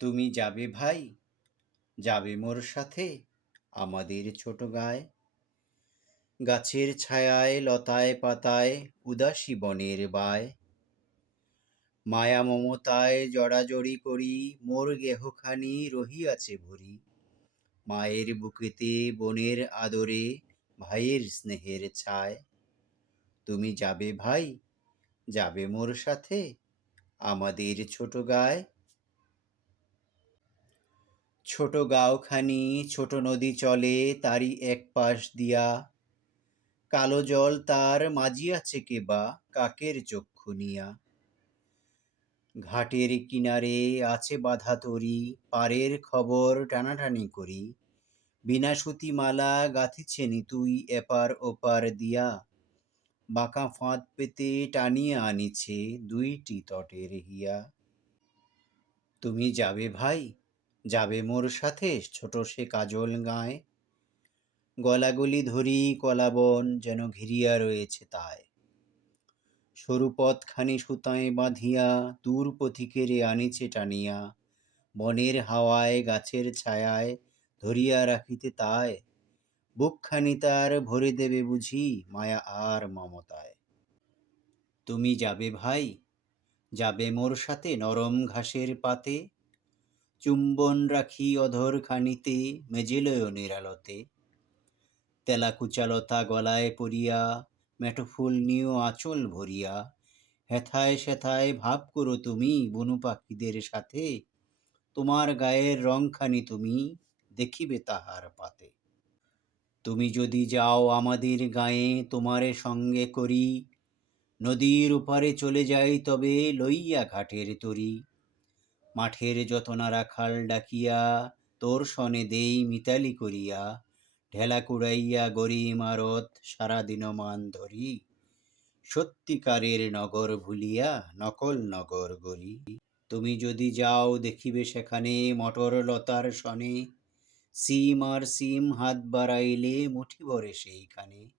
তুমি যাবে ভাই, যাবে মোর সাথে আমাদের ছোট গাঁয়ে। গাছের ছায়ায় লতায় পাতায় উদাসী বনের বায়। মায়া মমতায় জড়াজড়ি করি মোর গেহখানি রহিয়াছে ভরি। মায়ের বুকেতে বোনের আদরে ভাইয়ের স্নেহের ছায়। তুমি যাবে ভাই, যাবে মোর সাথে আমাদের ছোট গাঁয়ে। ছোট গাঁওখানি ছোট নদী চলে তারই এক পাশ দিয়া। কালো জল তার মাজিয়াছে কেবা কাকের চক্ষু নিয়া। ঘাটের কিনারে আছে বাঁধা তরি, পারের খবর টানাটানি করি। বিনা সুতি মালা গাঁথিছে নিতুই এপার ওপার দিয়া। বাঁকা ফাঁদ পেতে টানিয়া আনিছে দুইটি তটের হিয়া। তুমি যাবে ভাই, যাবে মোর সাথে ছোট সে কাজল গাঁয়ে। গলাগলি ধরি কলাবন যেন ঘিরিয়া রয়েছে তাই। সরু পথখানি সুতায় বাঁধিয়া দূর পথিকেরে আনিছে টানিয়া। বনের হাওয়ায় গাছের ছায়ায় ধরিয়া রাখিতে তাই। বুকখানি তার ভরে দেবে বুঝি মায়া আর মমতায়। তুমি যাবে ভাই, যাবে মোর সাথে নরম ঘাসের পাতে। চুম্বন রাখি অধর খানিতে মেজেলয়নের আলোতে। তেলাকুচালতা গলায় পরিয়া মেঠো ফুল নিও আঁচল ভরিয়া। হেথায় সেথায় ভাব করো তুমি বনু পাখিদের সাথে। তোমার গায়ের রংখানি তুমি দেখিবে তাহার পাতে। তুমি যদি যাও আমাদের গাঁয়ে তোমারে সঙ্গে করি। নদীর ওপারে চলে যাই তবে লইয়া ঘাটের তরি। মাঠের যতনা রাখাল ডাকিয়া তোর সনে দেই মিতালি করিয়া। ঢেলা কুড়াইয়া গড়ি ইমারত সারাদিন মান ধরি। সত্যিকারের নগর ভুলিয়া নকল নগর গড়ি। তুমি যদি যাও দেখিবে সেখানে মটর লতার সনে। সিম আর সিম হাত বাড়াইলে মুঠি ভরে সেইখানে।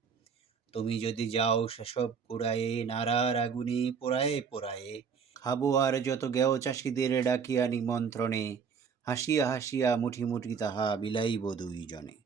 তুমি যদি যাও সেসব কুড়ায়ে নাড়ার আগুনে পোড়ায়ে পোড়ায়ে। খাবো আর যত গেও চাষিদের ডাকিয়া নিমন্ত্রণে। হাসিয়া হাসিয়া মুঠি মুঠি তাহা বিলাইব দুইজনে।